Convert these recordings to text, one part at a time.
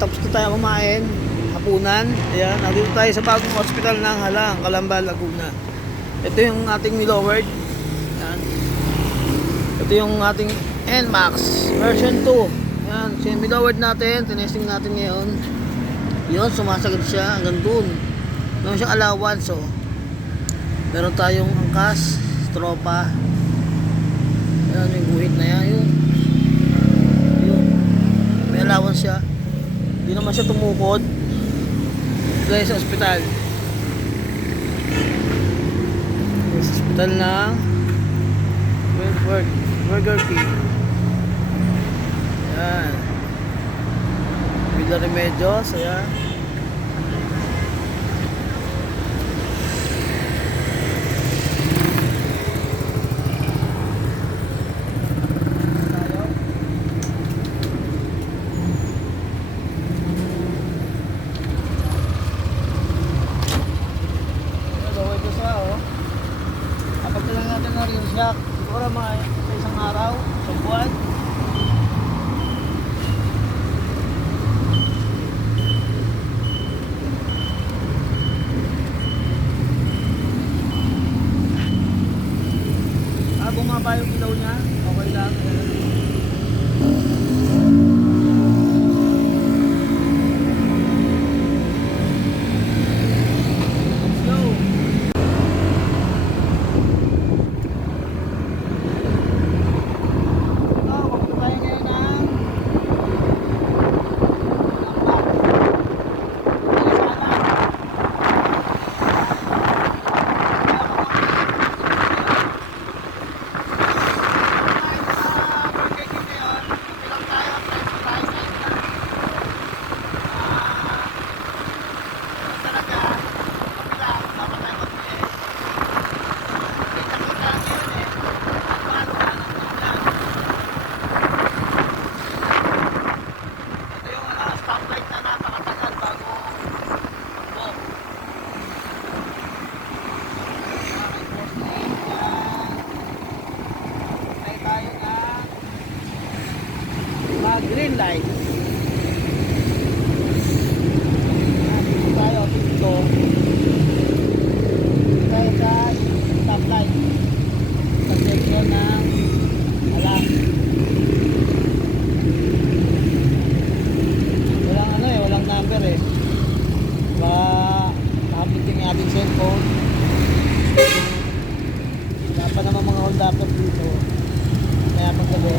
tapos na tayo kumain, hapunan. Ayan, nandito tayo sa bagong hospital ng Halang, Calamba, Laguna. Ito yung ating nilowered. Ayan. Ito yung ating NMAX version 2. Ayan, nilowered natin, tinesting natin ngayon. Yun, sumasagad siya hanggang dun. Meron siyang allowance, oh. Meron tayong angkas, tropa. Ayan, yung guhit na yan, yun. May allowance siya. Hindi naman siya tumukod. Dahil sa ospital. Sa ospital ng Burger King. Ayan. Villa Remedios. Ayan. Siguro mga sa isang araw, sa buwan. Bumaba yung ilaw niya, okay lang. Green light. Dito tayo, dito. Tayo sa stop light. Sa section ng alam. Walang ano eh, walang number eh. Nakapiting yung ating cellphone. Wala pa naman mga hold upper dito. Kaya paggabi.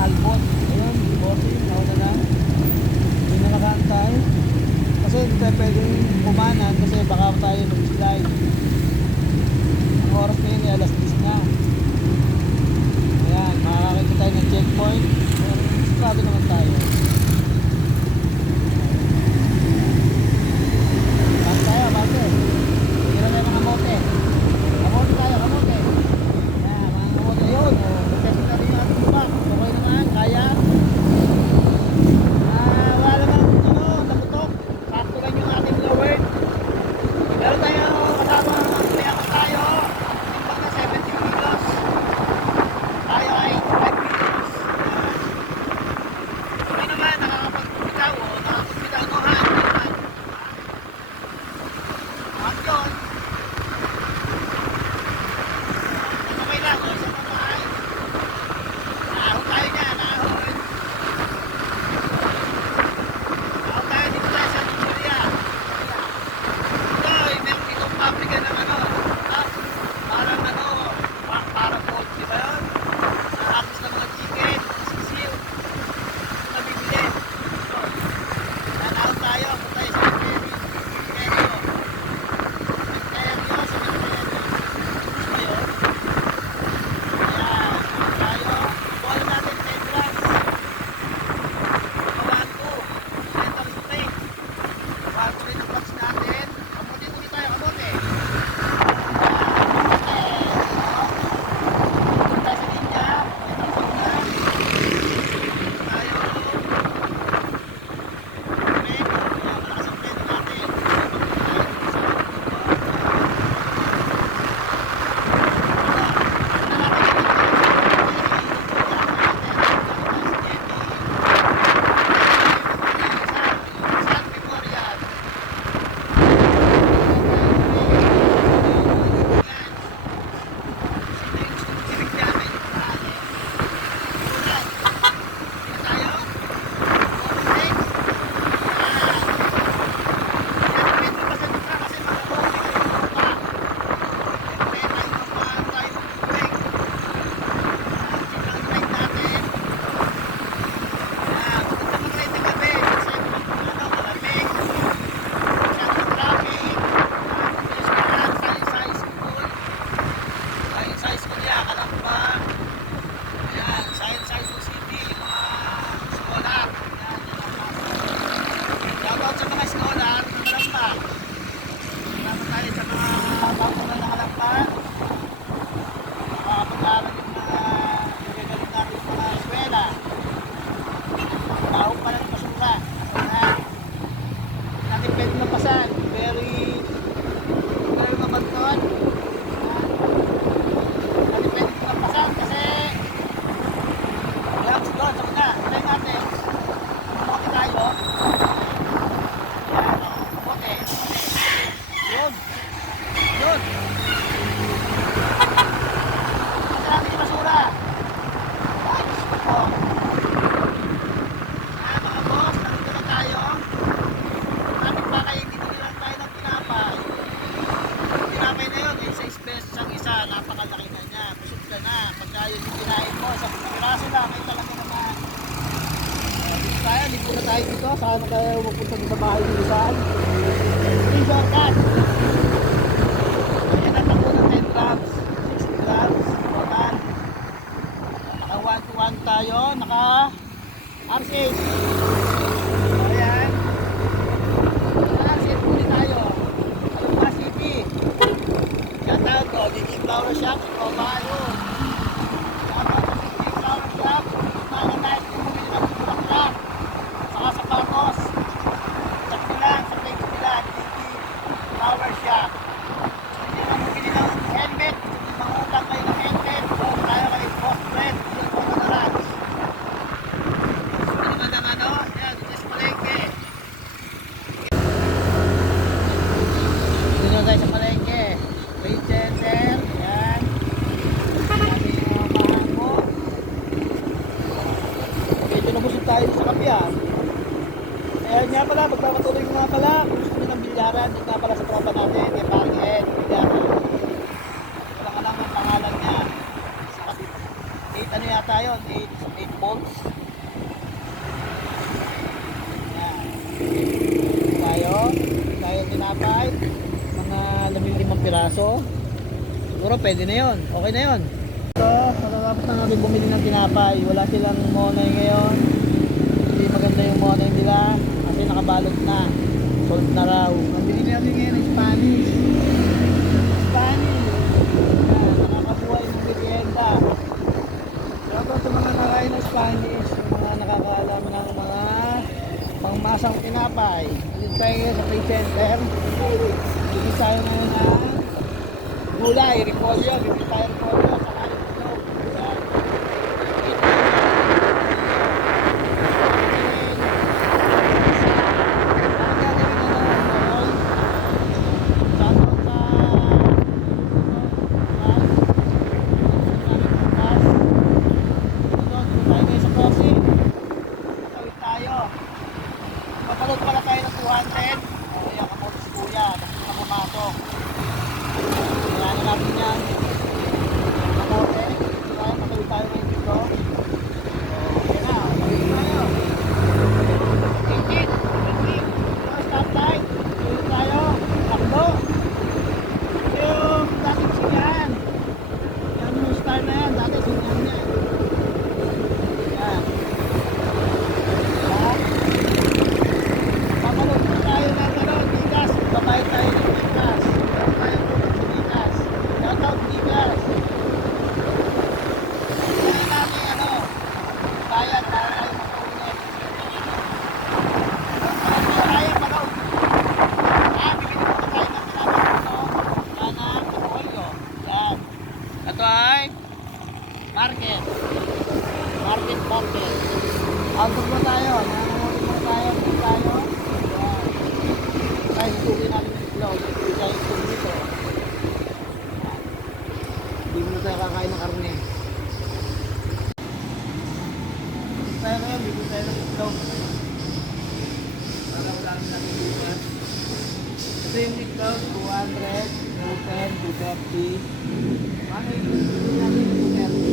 Albot, ayun, bote, nauna na. Hindi na nakantay. Kasi hindi tayo pwedeng kumanan kasi baka tayo mag-slide. Ang oras na yun ay alas 10 na. Ayan, makakakita tayo ng checkpoint. Sigurado naman tayo. Bante tayo, bante. Hindi na tayo mga kamote. Kamote tayo, kamote. Ayan, mga kamote yun. Test na rin yung ating bak. Okay naman, kaya. Wala naman, nabutok. Sakto lang yung ating lowered. Meron tayo kasama, mayakas tayo. Imbang na 70 kilos. Tayo ay 5 kilos. Okay naman, nakakapag-bitaw o nakakapag-bitaw no, ha? At yun. Okay lang, o, isang pamahay. Ahon tayo dyan, ahon. Ahon tayo dito tayo sa Victoria. Ito, meron ditong pabrika ng ano. Parang ano, parang po, di ba yun? Nakakos ng mga chicken, sisiw. Nabibili. Ahon tayo, ahon tayo sa Victoria. na tayo magpunta sa bahay ni Rizal. Free shortcut. Ayan ang ako ng 10 grams, 60 grams, total. Naka 1 to 1 tayo, naka R8. Ayan. Naka R8 muli tayo. Ayun pa, CP. Shout out ko, Digi Flower Shop, Roma, yun. Shout out ko, Digi Flower Shop. Mga night, bumili ng bulaklak. Saka sa Pangos. Sa Pilan, sa Lake Pilan, Digi Flower Shop. Hindi na bumili ng helmet. Mangutang kayo ng helmet. So, tayo kayo Boss Fred. Yung mga narats. Bumili man ng ano, yan, dito sa palengke. Dito na tayo sa palengke. Trade center, yan. Sabi yung mga mahango. Medyo nabusog tayo sa kapyan. Ayan nga pala, magpapatuloy ko nga pala. Kung gusto nyo ng bilyaran, dito nga pala sa tropa natin. Kay Pangin, bilyaran. Wala ka lang ang pangalan niya. Sa kapit. 8 ano yata yun? 8 volts. Ayan. Tayo tinapay. Mga 15 piraso. Siguro pwede na yun. Okay na yun. So, matatapos na natin bumili ng tinapay. Wala silang monay ngayon. Hindi maganda yung monay nila. Kasi nakabalot na. Sold na raw. Nabili natin ngayon ng Spanish. Spanish. Yan, nakakabuhay ng merienda. Pero sa mga nakain ng Spanish, yung mga nakakaalam ng mga pangmasang tinapay. Dito tayo ngayon sa Play Center. Dito tayo ngayon ng gulay, repolyo. Bibili tayo repolyo. Saka yung itlog. Yan. Papalot pala tayo ng 200. Ayan, kamote si kuya. Nakita na pumasok. Kaya na natin yan. Kamote. Kaya matawid tayo ngayon dito. Ayan na, matawid tayo. Engine. Stop light. Tuloy tayo. Takbo. Ito yung dating sinyan. Yan yung star na yan. Dati sinyan niya. Yan. Papalot na tayo ng Gigas. Babayad tayo ng Gigas. Babayad tayo ng Gigas. Shout out Gigas. Kaya natin ano, bayad para tayo magpaulit. Bayad pa daw. Bibili mo na tayo ng pinapalot ito. Yan ang repolyo. Yan. Ito ay market. Market. Outdoor mo tayo. Nangangamotin mo tayo. Dito tayo. Yan. Tayo suki natin yung itlog. Hindi tayo suki dito. Hindi mo na tayo kakain ng karne. Dito tayo ngayon. Dito tayo ng itlog. Para wala natin bukas. Ito yung itlog. 200, 210, 230. Ano yung itlog natin? 230.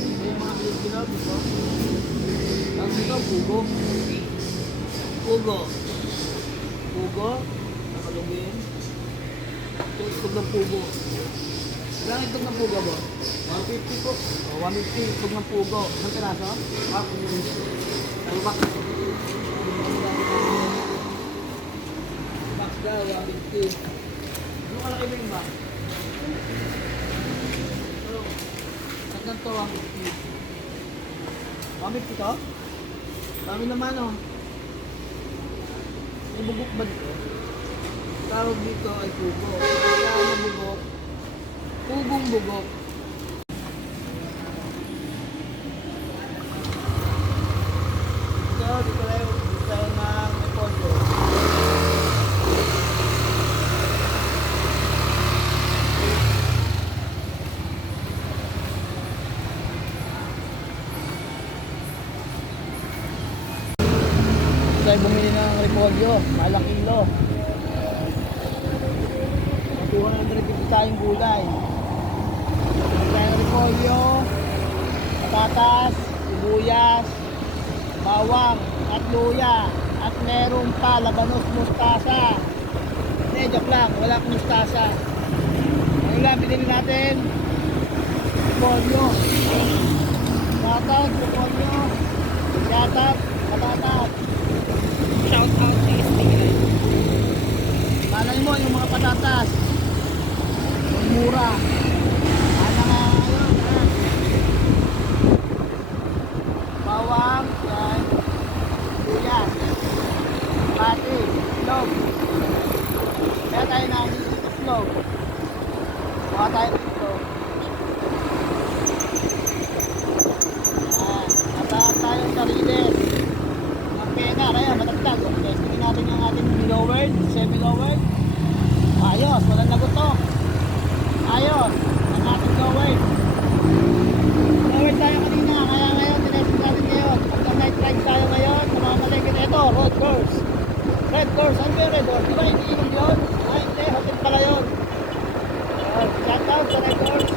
Ito yung mga itlog. Ito. Ang ito, pugo. Nakalugin. Ito, itlog ng pugo. Ilang itlog ng pugo ba? 150 po. 150 itlog ng pugo. Isang piraso? Box daw, 150. Ano kalaki ba yung box? Hanggang to, 150. 150 to? Dami naman oh. May bugok ba dito? Tawag dito ay pugo. Kaya mabugok. Pugong bugok. So, dito tayo ng repolyo. Tayo bumili ng repolyo, malang kilo. 250 tayong gulay. Bumili tayo ng repolyo, patatas, sibuyas, bawang, at luya. At meron pa labanos mustasa. Hindi, joke lang, wala akong mustasa. Ano lang, binili natin? Polyo. Shoutout, polyo. Shoutout, patatas. Shout out sa STI. Malay mo yung mga patatas. Yung mura. Ano nga yun, ha? Bawang, yan. Luya. Pati, itlog. Kaya tayo ng itlog. Kuha tayo ng itlog. Natahan tayong sarilis. Ang pena, kaya matagtag. Testingin natin yung ating lowered, semi-lowered. Ayos, walang nagutok. Ayos, ang ating lowered. Lowered tayo kanina, kaya ngayon, tinesting natin ngayon. Hanggang night ride tayo ngayon, sa mga malengke na ito, road course. Red course, ano ba yung red course? Di ba iniinom yun? Ay, hindi, hotel pala yun. Shout out sa red course.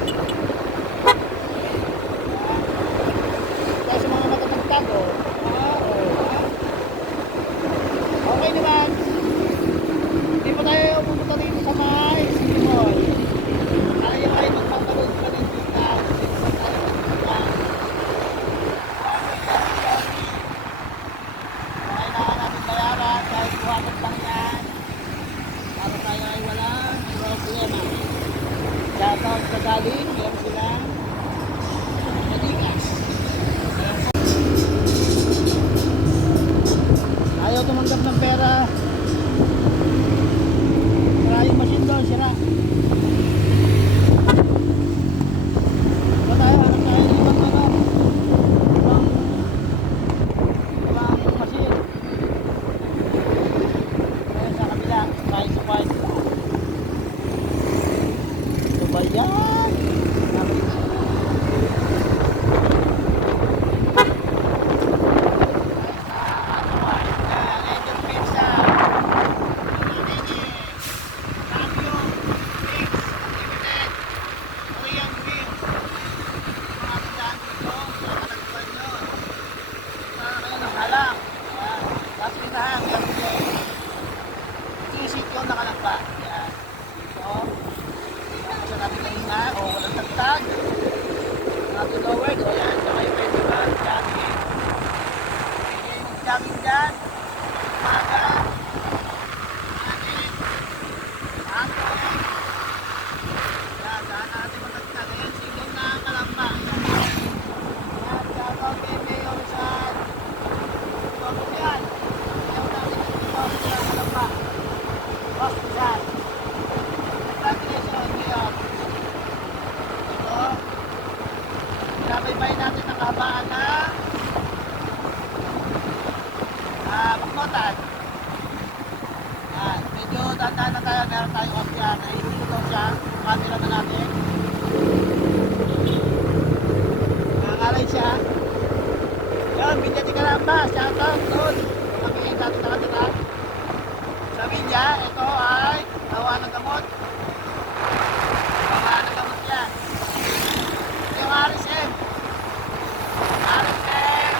Tayo sa mga matatagtag, oh. Okay naman. Hindi pa tayo pumunta dito sa may City Mall. Tayo ay magpapagod pa rin dito. Dito tayo pumunta. Kailangan natin bayaran dahil buhatot lang yan. Para tayo ay walang problema. Shoutout sa galing. Meron silang Medigas. Ayaw tumanggap ng pera. Maraming machine doon, sira. Ito tayo, hanap tayo ng ibang ibang machine. Kaya sa kabila, tayo sa white. Ito ba yan? Jogging dyan. Maga. Ako. Yan, daan natin matagtag. Ayan, sigaw na ang kalamba. Yan, shoutout kay Mayor Rizal. Bago yan. Sigaw natin ang kalamba. Boss Rizal. Congratulations, Mayor. Ito. Pinabaybay natin ang kahabaan na Magnotan. Medyo dahan na tayo, meron tayong off yan. Nahihuli ko daw siya, camera na natin. Nakakalay siya. Yun, Villa de Caramba, shoutout doon. Makikita natin nakatira. Sa Villa, ito ay gawa ng gamot. Gawa ng gamot yan. Ito yung RSM. RSM.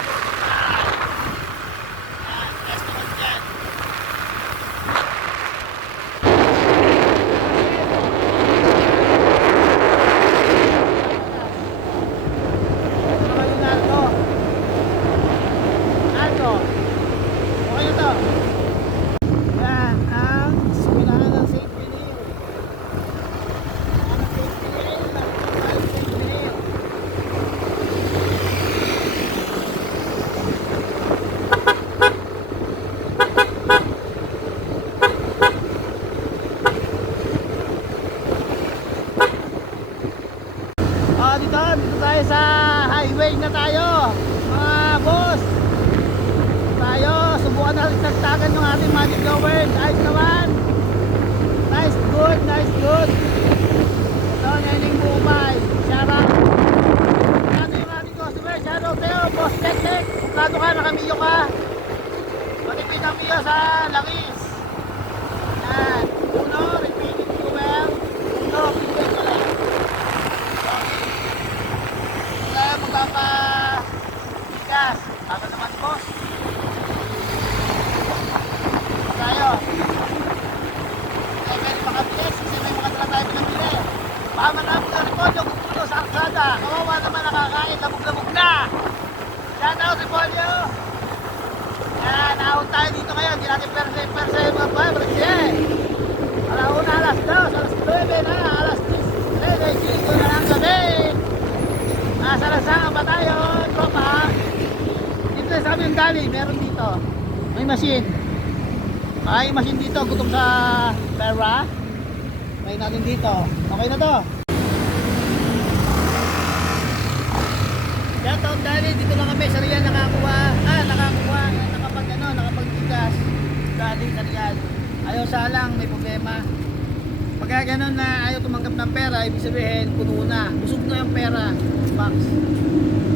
Dito tayo sa highway na tayo, mga boss. Tayo, subukan natin tagtagan yung ating magic lower. Ayos naman. Nice, good, nice, good. Ito, Nening Bumay. Shoutout. Ito yung ating customer. Shoutout sa'yo, boss Tek. Kumplado ka, nakamiyo ka. Matipid ang miyo sa langis. Yan. Uno, repeating fuel. Uno, fuel ka lang. Tayo magpapabigas. Bago naman, boss. mga pa, Brazil. Alauna, alas 2, alas 9 na, alas 10, 5 na lang gabi. Nasa Lansangan pa tayo, tropa. Dito na sa kami yung galing, meron dito. May machine. May machine dito, gutom sa pera. May natin dito. Okay na to. Kaya taon dali, dito lang kami sa Rian nakakuha, nakapagtigas. Dali sa Rian. Ayaw salang, may problema. Pagka ganun na ayaw tumanggap ng pera, ibig sabihin, puno na. Busog na yung pera. Box.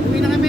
Uwi na kami.